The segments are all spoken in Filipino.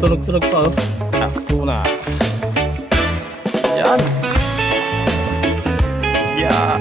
tumutunog-tunog pa oh. Tuna. Yan. Yeah.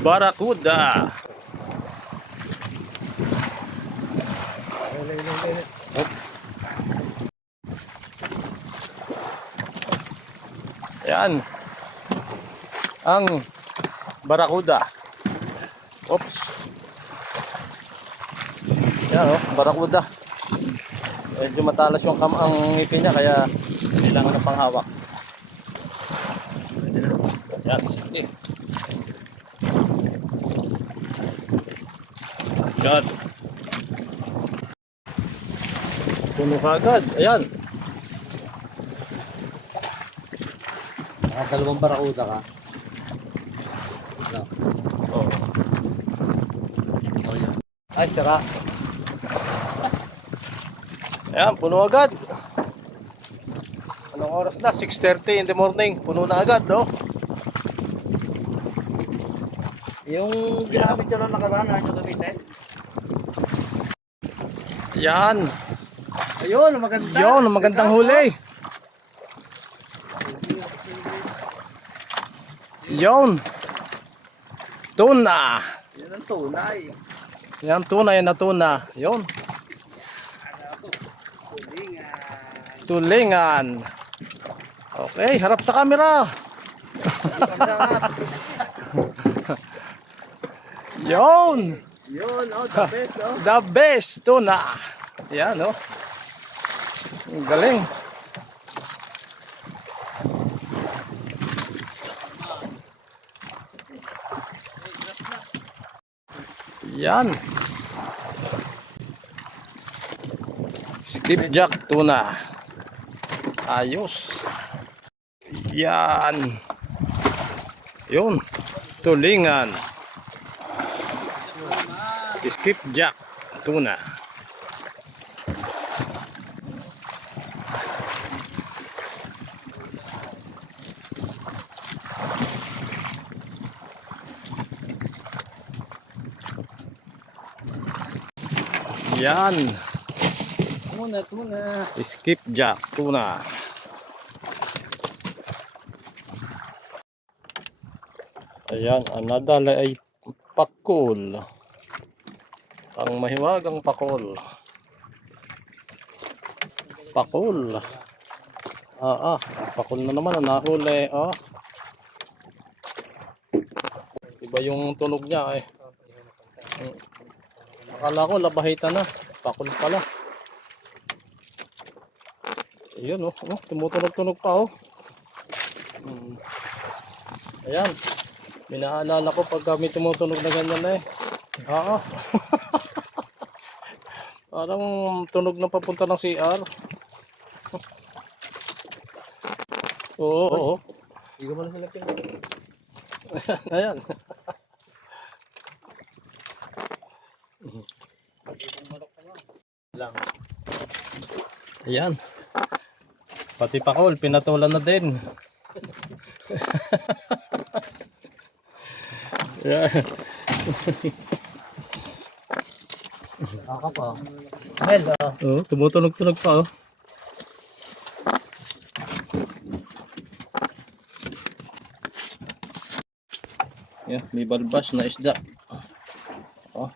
Barakuda. Yan. Ang barakuda. Oops. Yan oh, barakuda. Medyo matalas yung ang ngipin niya kaya kailangan ng panghawak. Yan, sige. Yan. Puno kagad. Ayan. Dalawang barakuda ka. No. Oh. Oh, yan. Ay, sira. Ayan, puno agad. Anong oras na? 6:30 in the morning. Puno na agad, no? Yung ginamit ko lang nakaraan, ano gamitin? Yan. Ayun, maganda. Yun, magandang huli. Yun. Tuna. Yan ang tunay. Yan, tuna, yan na tuna. Yun. Tulingan. Okay, harap sa camera. Yun. Yun, oh, the best, oh. The best tuna. Yan, oh. Ang galing. Yan. Skipjack tuna. Ayos. Yan. Yun. Tulingan. Skipjack tuna. Yan. Tuna. Skipjack tuna. Ayan, another ay pakul. Ang mahiwagang pakul. Pakul. Pakul na naman ang nahuli. Iba yung tunog niya eh. Akala ko labahita na. Pakul pala. Ayun oh, tumutunog-tunog pa oh. Ayan. Minaalala ko pag kami tumutunog na ganyan na eh. Parang tunog na papunta ng CR. Oo. Hindi ko muna select yung Ayan. lang. Ayan. Pati pakol, pinatulan na din. Ayan. Ako po. Well, Oh, tumutunog-tunog pa oh. Yan, may balbas na isda. Oh.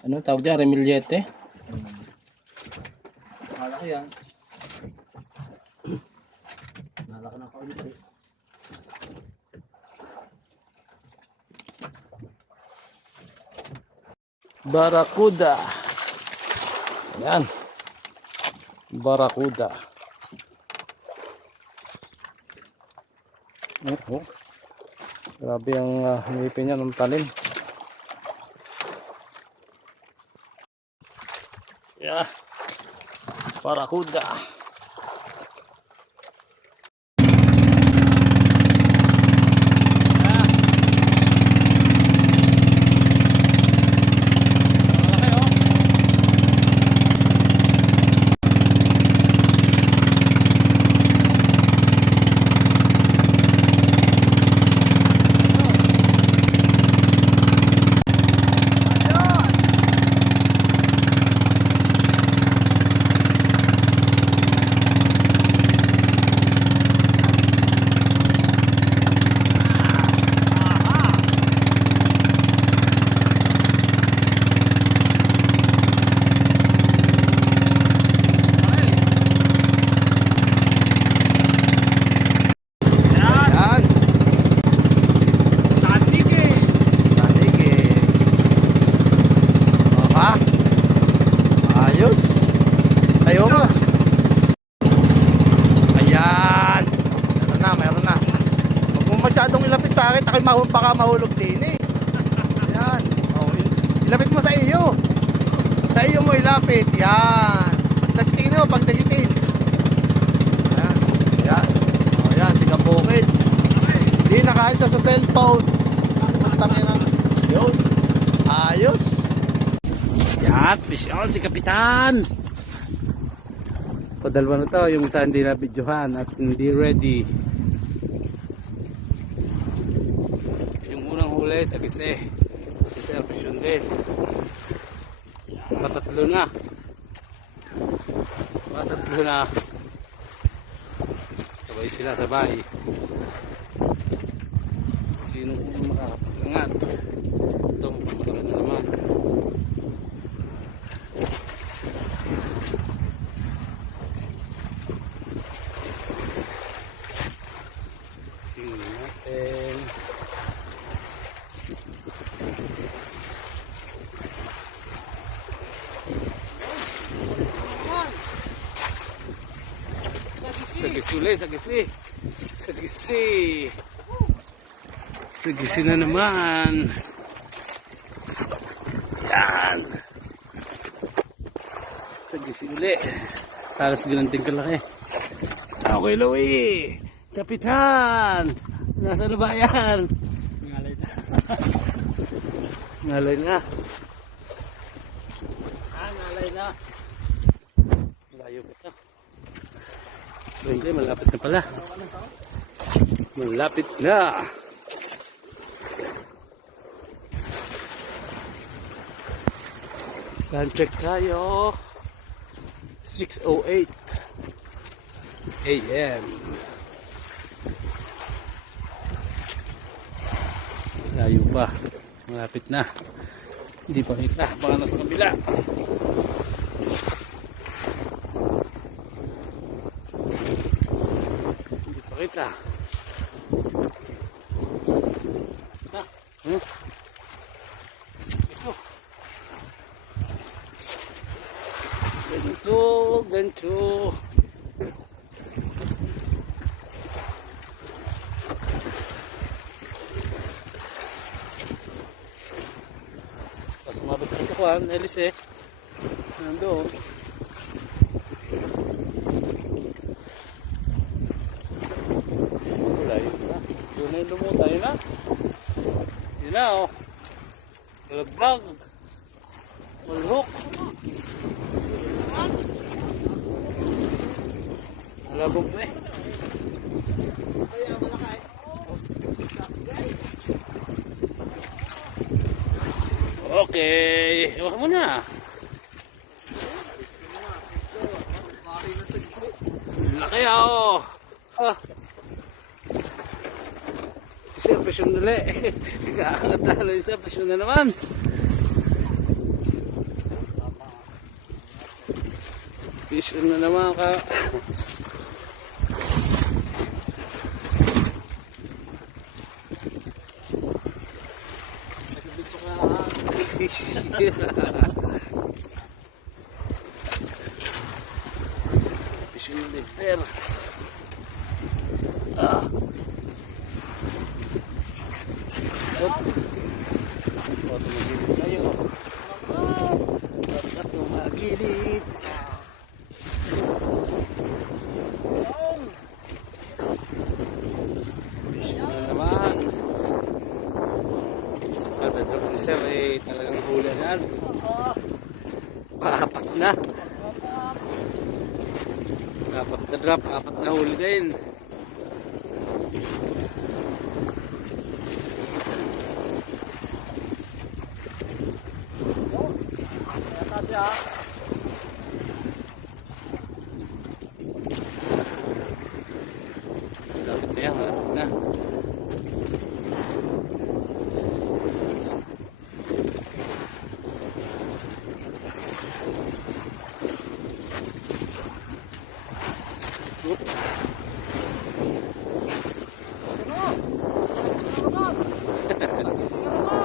Ano tawag dyan? Remillete? Malaki yan. Malaki ng kaulit eh. Barakuda. Ayan. Barakuda. Oh. Grabe ang ngipin niya ng talim. Yeah. Barakuda. Yan. Tanig eh. Oh, ha? Ayos. Tayo mo. Ayan. Meron na. Huwag mo masyadong ilapit sa akin. Ako'y baka mahulog din eh. Ayan. Oh, ilapit mo sa iyo. Sa iyo mo ilapit. Yan. Pagdagitin mo, pagdagitin. Ayan. Ayan. Oh, yan, si Kapukid. Hindi nakaisa sa cellphone. Tangin na. Yun. Ayos. Yan, fish on si Kapitan. Padalwa na to, yung isa hindi na videohan at hindi ready. Yung unang huli sa gise. Si Sir Vision din. Patatlo na. Sabay sila sabay. Sino kung makakapagangat? Ito, magpapagalan na naman. Tingnan natin. Sagisi na naman. Yan. Sagisi uli. Talas ginanting kalaki. Okay, Louie. Kapitan. Nasa na ba yan? Ngalay na. Ngalay na. Layo pa ito. Hindi, malapit na pala. Malapit na. Time check tayo. 6:08 AM. Layo pa. Malapit na. Hindi pa kita. Baka nasa kabila. Hindi pa kita. Ito. Ganito. Pas umabot ng kukuhan, Elis eh. Nandoon. Wala yun na. Doon na yung lumutay, yun na. Yun na oh. Galabag. Malhook. Malabog na eh. Okay. Iwak mo na. Laki oh. Ah. Sir, presyon nuli. Kaangat na isa, presyon na naman. Presyon na naman ka. Presyon nuli, sir. Ah. O, tumagilid kayo. At tumagilid. Bisyo na naman. Kada drop ni sir ay talagang huli na. Paapat na. Apat na drop, apat na huli din. Lapit na yan, lapit na.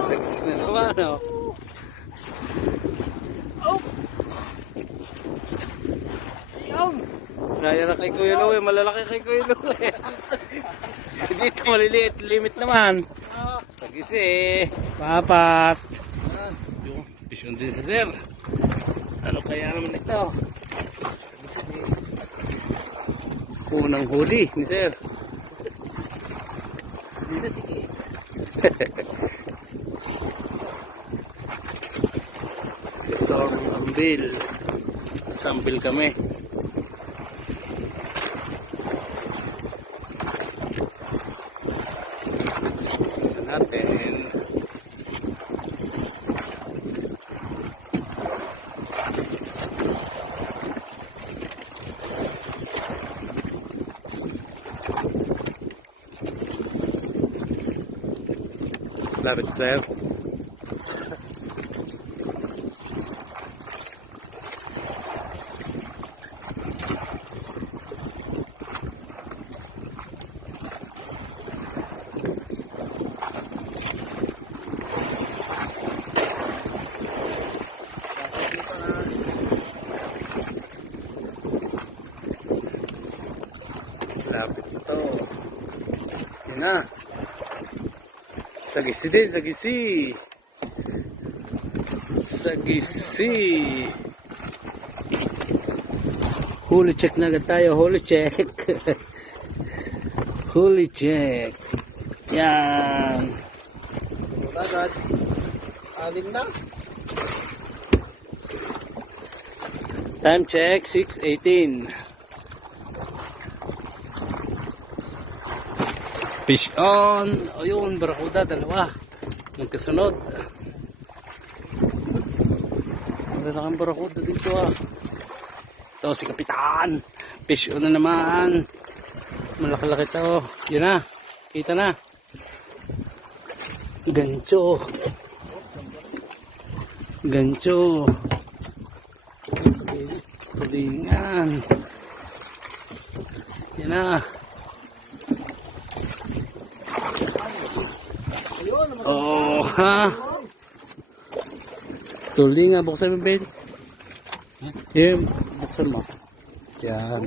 Sexy na naman, oh. Naya na kay Kuya Louie, malalaki kay Kuya Louie. Dito maliliit, limit naman. Sagisi, papat. Pisyon din si sir. Ano kaya naman ito? Unang huli ni sir. Ito ang ambil. Sambil kami. Natin. Lapit sir. Lapit na to. Yan na. Sagisi din, sagisi. Sagisi. Huli check na agad tayo, huli check. Huli check. Yan. Agad. Alim na. Time check, 6:18. Fish on. Ayun, barakuda, dalawa. Magkasunod. Malaking barakuda dito ah. Ito si Kapitan. Fish on na naman. Malaki-laki ito. Yun na. Kita na. Gancho. Gancho. Tulingan. Yan na. Oh, ha? Tulingan. Buksan mo, Ben. Yan. Buksan mo. Yan.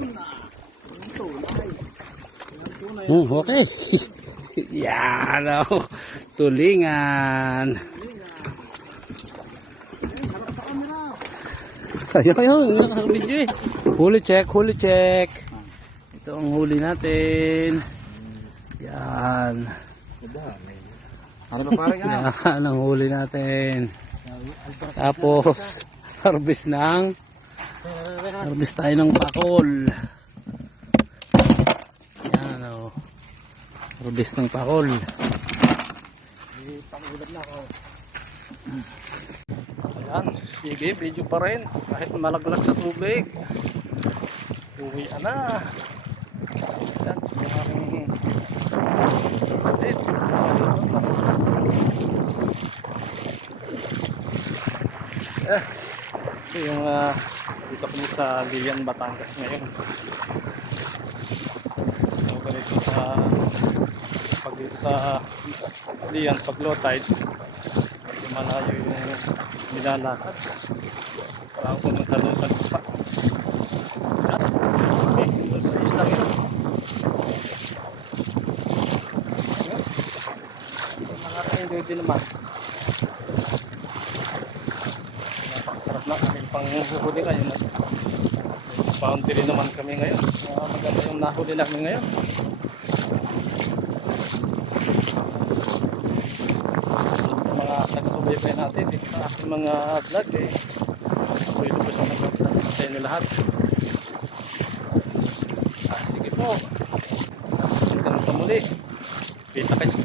Okay. Yan. Oh. Tulingan. Ayun. Video eh. Huli check. Huli check. Ito ang huli natin. Yan. Ano ba parang yan? Yan ang huli natin. Tapos harvest tayo ng pakol. Yan o. Harvest ng pakol. Ayan, sige, video pa rin. Kahit malaglag sa tubig. Uwi na. Yan, yung aking kapatid. Ito yung dito kami sa Lian, Batangas ngayon. So ganito pag dito sa Lian, pag low tide, medyo malayo yung nilalakad. Parang pumunta doon sa lupa. Okay, doon sa isla yun. Nakaka-enjoy din naman. Napakasarap na kami pang huli ngayon. Boundary naman kami ngayon. Maganda yung nahuli namin ngayon. Yung mga taga-subaybay natin dito sa aking mga vlog ako'y lubos ang nagsasabi sa inyo lahat. Sige po, hanggang sa muli. Kita-kits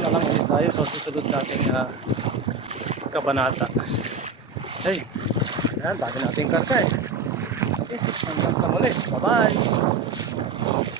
na lang ulit tayo sa susunod nating kabanata. Hey, yan, dami nating karga Okay, hanggang sa muli. Bye-bye!